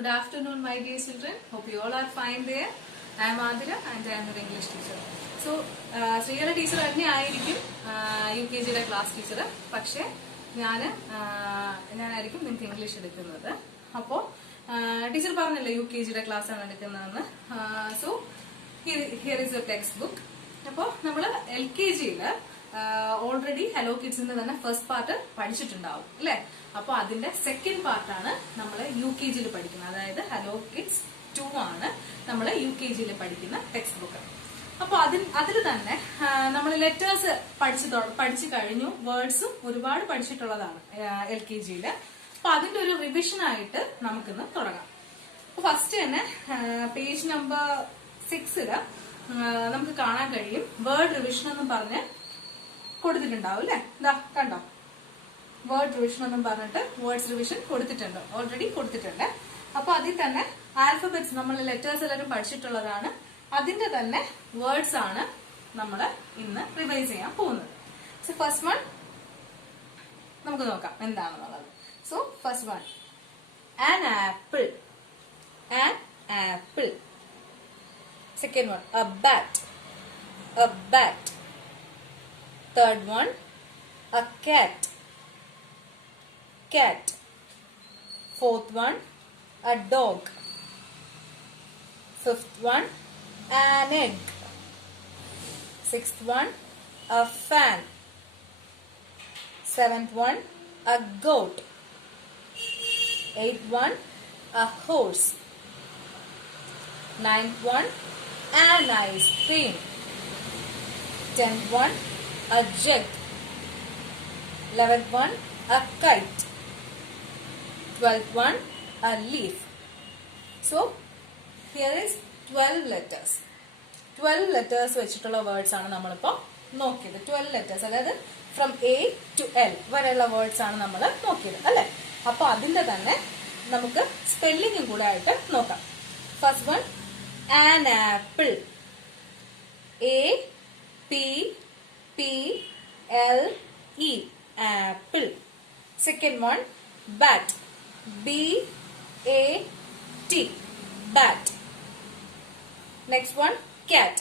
Good afternoon, my dear children. Hope you all are fine there. I am Adira and I am your English teacher. So, Sriyala teacher തന്നെയായിരിക്കും UKGയുടെ class teacher. പക്ഷേ ഞാനായിരിക്കും നിങ്ങൾക്ക് English എടുക്കുന്നത്. അപ്പോൾ teacher പറഞ്ഞല്ലോ UKGയുടെ class ആണ് എടുക്കുന്നതെന്ന്. So here is A text book. അപ്പോൾ നമ്മൾ LKGയിൽ ഓൾറെഡി ഹലോ കിഡ്സിന്റെ തന്നെ ഫസ്റ്റ് പാർട്ട് പഠിച്ചിട്ടുണ്ടാവും അല്ലെ. അപ്പൊ അതിന്റെ സെക്കൻഡ് പാർട്ടാണ് നമ്മൾ UKGയിൽ പഠിക്കുന്നത്. അതായത് ഹലോ കിഡ്സ് 2 ആണ് നമ്മൾ UKGയിൽ പഠിക്കുന്ന ടെക്സ്റ്റ് ബുക്ക്. അപ്പൊ അതിൽ തന്നെ നമ്മൾ ലെറ്റേഴ്സ് പഠിച്ചു കഴിഞ്ഞു. വേർഡ്സും ഒരുപാട് പഠിച്ചിട്ടുള്ളതാണ് LKGയിൽ. അപ്പൊ അതിന്റെ ഒരു റിവിഷൻ ആയിട്ട് നമുക്കിന്ന് തുടങ്ങാം. അപ്പൊ ഫസ്റ്റ് തന്നെ പേജ് നമ്പർ 6 നമുക്ക് കാണാൻ കഴിയും വേർഡ് റിവിഷൻ എന്ന് പറഞ്ഞ് കൊടുത്തിട്ടുണ്ടാവും അല്ലെ. ഇതാ കണ്ടോ, വേർഡ് റിവിഷൻ എന്നും പറഞ്ഞിട്ട് വേർഡ്സ് റിവിഷൻ കൊടുത്തിട്ടുണ്ട്, ഓൾറെഡി കൊടുത്തിട്ടുണ്ട്. അപ്പൊ അതിൽ തന്നെ ആൽഫബറ്റ്സ് നമ്മൾ ലെറ്റേഴ്സ് എല്ലാവരും പഠിച്ചിട്ടുള്ളതാണ്. അതിന്റെ തന്നെ വേർഡ്സ് ആണ് നമ്മൾ ഇന്ന് റിവൈസ് ചെയ്യാൻ പോകുന്നത്. സോ ഫസ്റ്റ് വൺ നമുക്ക് നോക്കാം എന്താണെന്നുള്ളത്. So first one, an apple. An apple. Second one, A bat. A bat. Third one, a cat. Cat. Fourth one, a dog. Fifth one, an egg. Sixth one, a fan. Seventh one, a goat. Eighth one, a horse. Ninth one, an ice cream. 10th one, a jug. 11th one, a kite. 12th one, a leaf. So here is 12 letters. 12 letters വെച്ചിട്ടുള്ള words ആണ് നമ്മളിപ്പോ നോക്കിയത്. 12 letters, അതായത് from A to L വരെയുള്ള words ആണ് നമ്മൾ നോക്കിയത് അല്ലെ. അപ്പൊ അതിന്റെ തന്നെ നമുക്ക് സ്പെല്ലിംഗും കൂടെ ആയിട്ട് നോക്കാം. First one, an apple. APPLE, apple. Second one, bat. BAT, bat. Next one, cat.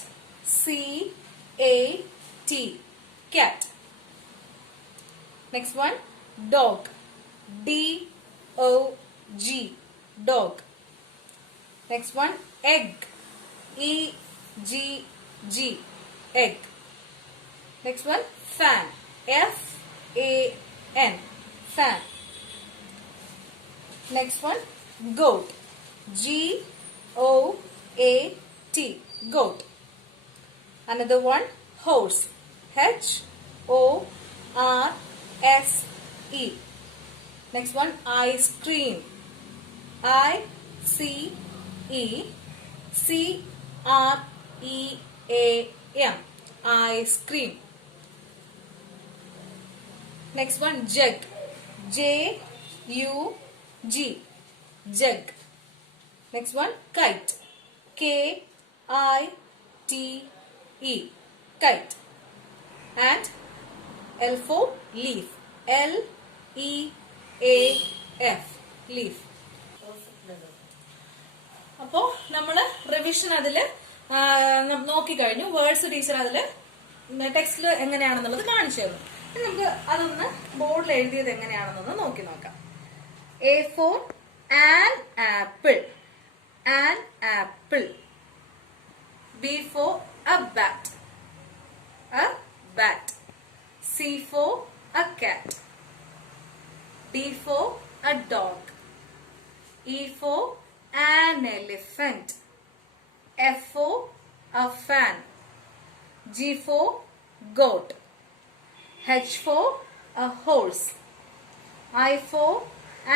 CAT, cat. Next one, dog. DOG, dog. Next one, egg. EGG, egg. Next one, fan. FAN, fan. Next one, goat. GOAT, goat. Another one, horse. HORSE. Next one, ice cream. ICECREAM, ice cream. Next one, jug. JUG, jug. Next one, kite. KITE, kite. And L for leaf. LEAF, leaf. അപ്പോ നമ്മള് revision അതില് നോക്കിക്കഴിഞ്ഞു. Words teacher അതില് ടെക്സ്റ്റിൽ എങ്ങനെയാണെന്നുള്ളത് കാണിച്ചു തന്നു. നമുക്ക് അതൊന്ന് ബോർഡിൽ എഴുതിയത് എങ്ങനെയാണെന്നൊന്ന് നോക്കി നോക്കാം. A for an apple. An apple. B for a bat. A bat. C for a cat. D for a dog. E for an elephant. F for a fan. G for goat. H for a horse. I for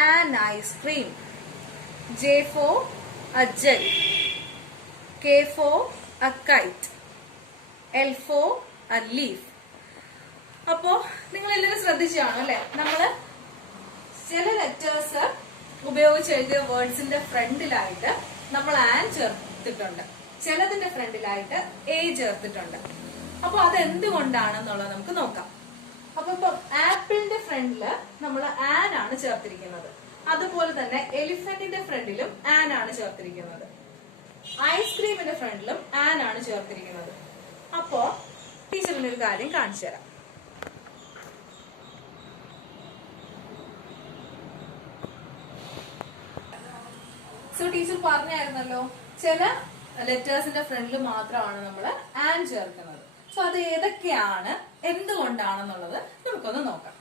an ice cream. J for a jug. K for a kite. L for a leaf. അപ്പോ നിങ്ങൾ എല്ലാവരും ശ്രദ്ധിച്ചാണ് അല്ലെ. നമ്മള് ചില letters ഉപയോഗിച്ച് എഴുതിയ വേർഡ്സിന്റെ ഫ്രണ്ടിലായിട്ട് നമ്മൾ an ചേർത്തിട്ടുണ്ട്, ചിലതിന്റെ ഫ്രണ്ടിലായിട്ട് എ ചേർത്തിട്ടുണ്ട്. അപ്പൊ അത് എന്തുകൊണ്ടാണെന്നുള്ളത് നമുക്ക് നോക്കാം. അപ്പൊ ഇപ്പൊ ആപ്പിളിന്റെ ഫ്രണ്ടില് നമ്മൾ ആൻ ആണ് ചേർത്തിരിക്കുന്നത്. അതുപോലെ തന്നെ എലിഫന്റിന്റെ ഫ്രണ്ടിലും ചേർത്തിരിക്കുന്നത്. ഐസ്ക്രീമിന്റെ ഫ്രണ്ടിലും ആൻ ആണ് ചേർത്തിരിക്കുന്നത്. അപ്പോ ടീച്ചറിന് ഒരു കാര്യം കാണിച്ചു തരാം. സോ ടീച്ചർ പറഞ്ഞായിരുന്നല്ലോ ചില ലെറ്റേഴ്സിന്റെ ഫ്രണ്ടിൽ മാത്രമാണ് നമ്മൾ ആൻ ചേർക്കുന്നത്. സോ അത് ഏതൊക്കെയാണ്, എന്തുകൊണ്ടാണെന്നുള്ളത് നമുക്കൊന്ന് നോക്കാം.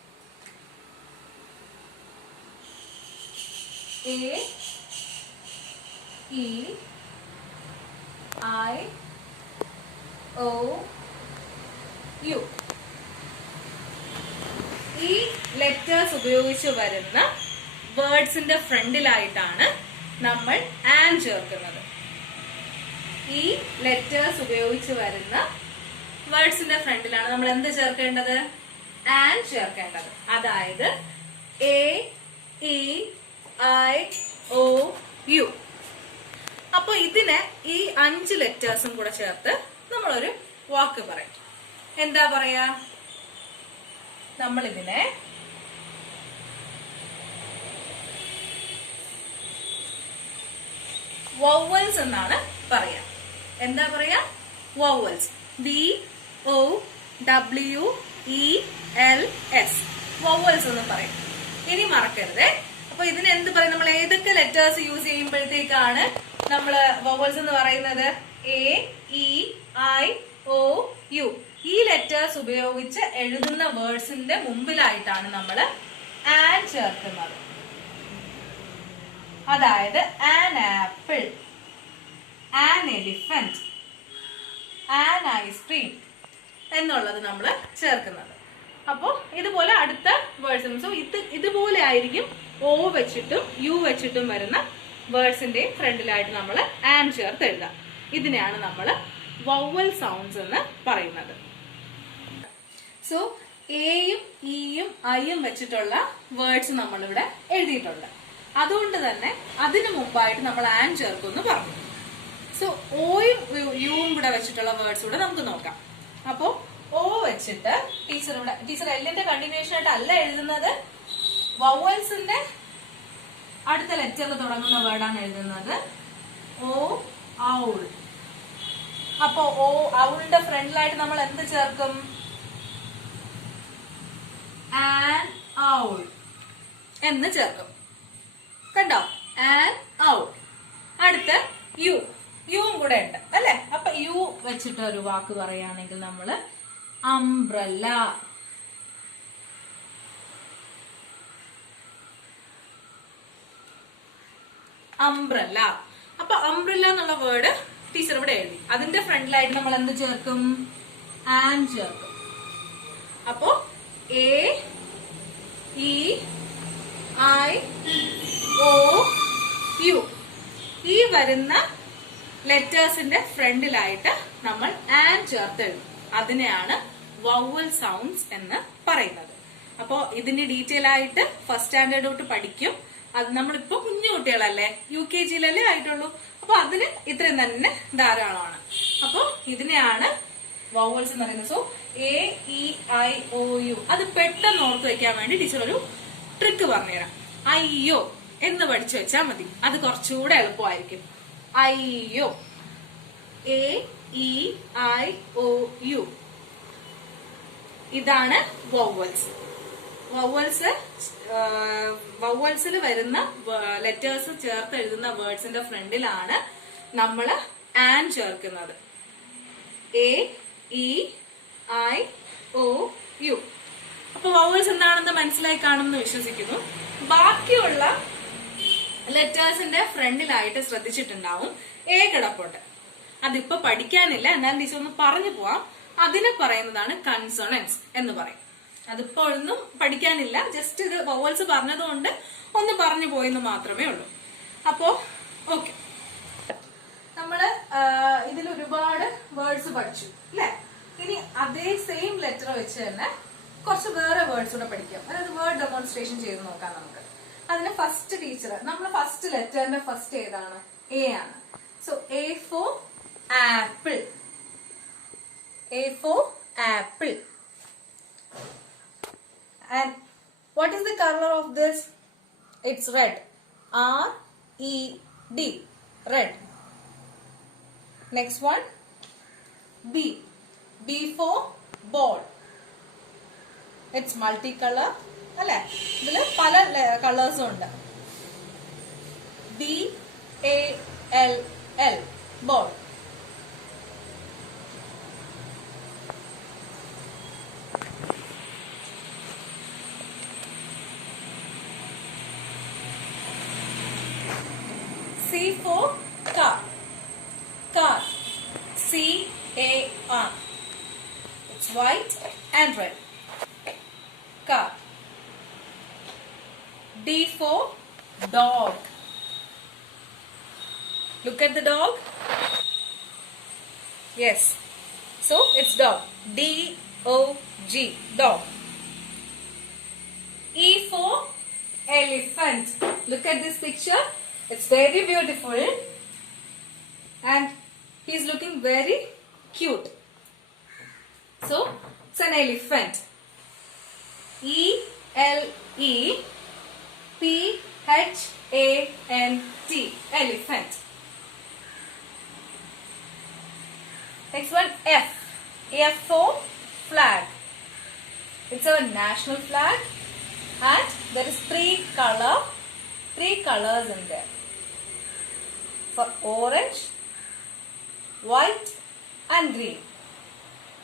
A, E, I, O, U. ഈ ലെറ്റേഴ്സ് ഉപയോഗിച്ച് വരുന്ന വേർഡ്സിന്റെ ഫ്രണ്ടിലായിട്ടാണ് നമ്മൾ ആൻ ചേർക്കുന്നത്. ഈ ലെറ്റേഴ്സ് ഉപയോഗിച്ച് വരുന്ന വേർഡ്സിന്റെ ഫ്രണ്ടിലാണ് നമ്മൾ എന്ത് ചേർക്കേണ്ടത്? ആൻ ചേർക്കേണ്ടത്. അതായത് A, E, I, O, U. അപ്പൊ ഇതിനെ ഈ 5 ലെറ്റേഴ്സും കൂടെ ചേർത്ത് നമ്മളൊരു വാക്ക് പറയും. എന്താ പറയാ? നമ്മൾ ഇതിനെ വവൽസ് എന്നാണ് പറയാ. എന്താ പറയാ? വവൽസ്. VOWELS. വവൽസ് എന്ന് പറയും. ഇനി മറക്കരുതേ. അപ്പൊ ഇതിന് എന്ത് പറയും? നമ്മൾ ഏതൊക്കെ ലെറ്റേഴ്സ് യൂസ് ചെയ്യുമ്പോഴത്തേക്കാണ് നമ്മൾ വവൽസ് എന്ന് പറയുന്നത്? A, E, I, O, U. ഈ ലെറ്റേഴ്സ് ഉപയോഗിച്ച് എഴുതുന്ന വേർഡ്സിന്റെ മുമ്പിലായിട്ടാണ് നമ്മൾ ആൻ ചേർക്കുന്നത്. അതായത് an apple, an elephant, an ice cream എന്നുള്ളത് നമ്മൾ ചേർക്കുന്നത്. അപ്പോ ഇതുപോലെ അടുത്ത വേർഡ്സും. സോ ഇതുപോലെ ആയിരിക്കും O വെച്ചിട്ടും U വെച്ചിട്ടും വരുന്ന വേർഡ്സിന്റെ ഫ്രണ്ടിലായിട്ട് നമ്മൾ ആൻ ചേർത്ത് എഴുതാം. ഇതിനെയാണ് നമ്മൾ വവൽ സൗണ്ട്സ് എന്ന് പറയുന്നത്. സോ എയും ഇയും ഐയും വെച്ചിട്ടുള്ള വേർഡ്സ് നമ്മളിവിടെ എഴുതിയിട്ടുണ്ട്. അതുകൊണ്ട് തന്നെ അതിനു മുമ്പായിട്ട് നമ്മൾ ആൻ ചേർക്കുമെന്ന് പറഞ്ഞു. സോ ഓയും യുവും കൂടെ വെച്ചിട്ടുള്ള വേർഡ്സ് കൂടെ നമുക്ക് നോക്കാം. അപ്പോ ഓ വെച്ചിട്ട് ടീച്ചർ എല്ലിന്റെ കണ്ടിന്യൂഷൻ ആയിട്ട് അല്ല എഴുതുന്നത്, വവൽസിന്റെ അടുത്ത ലെറ്ററിൽ തുടങ്ങുന്ന വേർഡാണ് എഴുതുന്നത്. ഓ, ഔൾ. അപ്പോ ഓ ഔളിന്റെ ഫ്രണ്ടിലായിട്ട് നമ്മൾ എന്ത് ചേർക്കും? ആൻ ഔൾ എന്ന് ചേർക്കും. കണ്ടോ? An owl. അടുത്ത യുവും കൂടെ ഉണ്ട് അല്ലെ? അപ്പൊ യു വെച്ചിട്ട് ഒരു വാക്ക് പറയുകയാണെങ്കിൽ നമ്മള് അംബ്രല്ല. അംബ്രല്ല. അപ്പൊ അംബ്രല്ല എന്നുള്ള വേർഡ് ടീച്ചർ ഇവിടെ എഴുതി. അതിന്റെ ഫ്രണ്ടിലായിട്ട് നമ്മൾ എന്ത് ചേർക്കും? ആൻ ചേർക്കും. അപ്പോ A, E, I, O, U. ഈ വരുന്ന ലെറ്റേഴ്സിന്റെ ഫ്രണ്ടിലായിട്ട് നമ്മൾ ആൻ ചേർത്ത് എഴുതും. അതിനെയാണ് വവൽ സൗണ്ട്സ് എന്ന് പറയുന്നത്. അപ്പോ ഇതിന് ഡീറ്റെയിൽ ആയിട്ട് ഫസ്റ്റ് സ്റ്റാൻഡേർഡ് തൊട്ട് പഠിക്കും. അത് നമ്മളിപ്പോ കുഞ്ഞു കുട്ടികളല്ലേ, UKGയിലല്ലേ ആയിട്ടുള്ളൂ. അപ്പൊ അതിന് ഇത്രയും തന്നെ ധാരാളമാണ്. അപ്പൊ ഇതിനെയാണ് വവൽസ് എന്ന് പറയുന്നത്. So A, E, I, O, U. അത് പെട്ടെന്ന് ഓർത്ത് വെക്കാൻ വേണ്ടി ടീച്ചർ ഒരു ട്രിക്ക് പറഞ്ഞുതരാം. അയ്യോ എന്ന് പഠിച്ചു വെച്ചാൽ മതി. അത് കുറച്ചുകൂടെ എളുപ്പമായിരിക്കും. അയ്യോ. A, E, I, O, U. ഇതാണ് വവൽസ്. വവൽസിൽ വരുന്ന ലെറ്റേഴ്സ് ചേർത്ത് എഴുതുന്ന വേർഡ്സിന്റെ ഫ്രണ്ടിലാണ് നമ്മൾ ആൻ ചേർക്കുന്നത്. A, E, I, O, U. അപ്പൊ വവൽസ് എന്താണെന്ന് മനസ്സിലായി കാണുമെന്ന് വിശ്വസിക്കുന്നു. ബാക്കിയുള്ള ലെറ്റേഴ്സിന്റെ ഫ്രണ്ടിലായിട്ട് ശ്രദ്ധിച്ചിട്ടുണ്ടാവും A കിടപ്പുണ്ട്. അതിപ്പോ പഠിക്കാനില്ല, എന്നാൽ ടീച്ചർ ഒന്ന് പറഞ്ഞു പോവാം. അതിനെ പറയുന്നതാണ് കൺസോണൻസ് എന്ന് പറയും. അതിപ്പോ ഒന്നും പഠിക്കാനില്ല, ജസ്റ്റ് ഇത് വവൽസ് പറഞ്ഞതുകൊണ്ട് ഒന്ന് പറഞ്ഞു പോയെന്ന് മാത്രമേ ഉള്ളൂ. അപ്പോ ഓക്കെ, നമ്മള് ഇതിൽ ഒരുപാട് വേർഡ്സ് പഠിച്ചു അല്ലെ? ഇനി അതേ സെയിം ലെറ്റർ വെച്ച് തന്നെ കുറച്ച് വേറെ വേർഡ്സ് കൂടെ പഠിക്കാം. അതായത് വേർഡ് ഡെമോൺസ്ട്രേഷൻ ചെയ്ത് നോക്കാം നമുക്ക്. അതിന് ഫസ്റ്റ് ടീച്ചർ, നമ്മൾ ഫസ്റ്റ് ലെറ്ററിന്റെ ഫസ്റ്റ് ഏതാണ്? A ആണ്. So A for apple. A for apple. And what is the color of this? It's red. R-E-D. red. Next one, B. B for ball. It's multicolor. അല്ലേ? ഇതിൽ പല കളേഴ്സും ഉണ്ട്. BALL ball. C for car. Car. CAR. It's white and red. Car. D for dog. Look at the dog. Yes. So it's dog. DOG. Dog. E for elephant. Look at this picture. It's very beautiful. And he's looking very cute. So it's an elephant. ELEPHANT. Elephant. Next one, F. F for flag. It's our national flag, and there is three colors in there. For orange, white and green.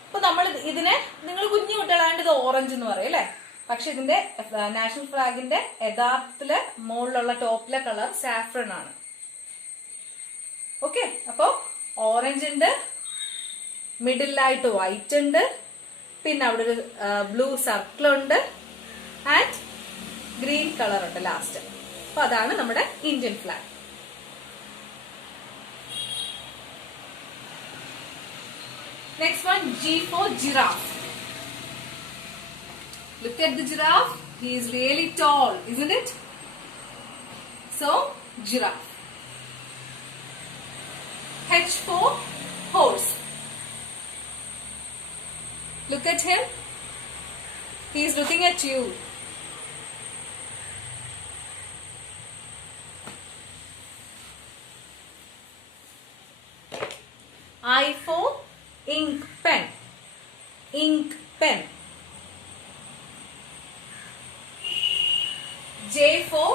അപ്പോൾ നമ്മൾ ഇതിനെ നിങ്ങൾ കുഞ്ഞു കുട്ടികളാണ്ട് ഇത് orange എന്ന് പറയും അല്ലേ? പക്ഷെ ഇതിന്റെ നാഷണൽ ഫ്ലാഗിന്റെ യഥാർത്ഥത്തില് മുകളിലുള്ള ടോപ്പിലെ കളർ സാഫ്രൺ ആണ്. ഓക്കെ, അപ്പോ ഓറഞ്ച് ഉണ്ട്, മിഡിലായിട്ട് വൈറ്റ് ഉണ്ട്, പിന്നെ അവിടെ ഒരു ബ്ലൂ സർക്കിൾ ഉണ്ട്, ആൻഡ് ഗ്രീൻ കളർ ഉണ്ട് ലാസ്റ്റ്. അപ്പൊ അതാണ് നമ്മുടെ Indian flag. Next one, G for giraffe. Look at the giraffe. He is really tall, isn't it? So, giraffe. H for horse. Look at him. He is looking at you. I for ink pen. Ink pen. J for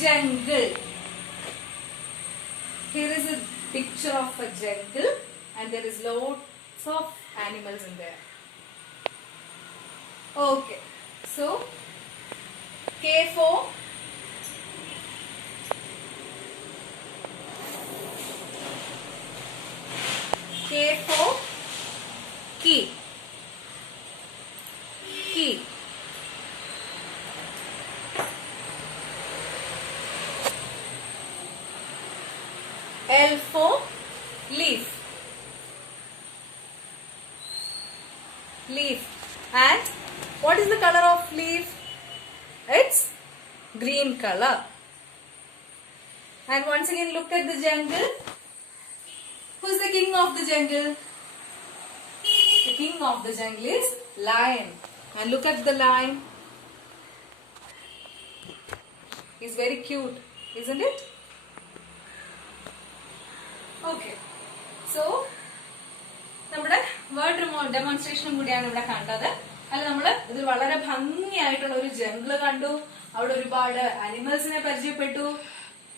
jungle. Here is a picture of a jungle and there is lots of animals in there. Okay, so K for key. Key. L for leaf. Leaf. And what is the color of leaf? It's green color. And once again look at the jungle. Who's the king of the jungle? The king of the jungle is lion. And look at the lion. He's very cute, isn't it? Okay. So, നമ്മുടെ word ഡെമോൺസ്ട്രേഷനും കൂടിയാണ് ഇവിടെ കണ്ടത്. അല്ല, നമ്മള് ഇതിൽ വളരെ ഭംഗിയായിട്ടുള്ള ഒരു jungle കണ്ടു, അവിടെ ഒരുപാട് അനിമൽസിനെ പരിചയപ്പെട്ടു,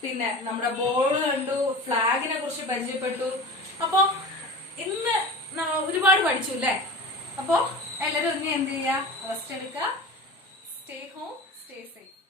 പിന്നെ നമ്മുടെ ബോൾ കണ്ടു, ഫ്ലാഗിനെ കുറിച്ച് പരിചയപ്പെട്ടു. അപ്പൊ ഇന്ന് ഒരുപാട് പഠിച്ചു അല്ലേ? അപ്പൊ എല്ലാരും ഇനി എന്ത് ചെയ്യാ? റെസ്റ്റ് എടുക്കുക. Stay home, stay safe.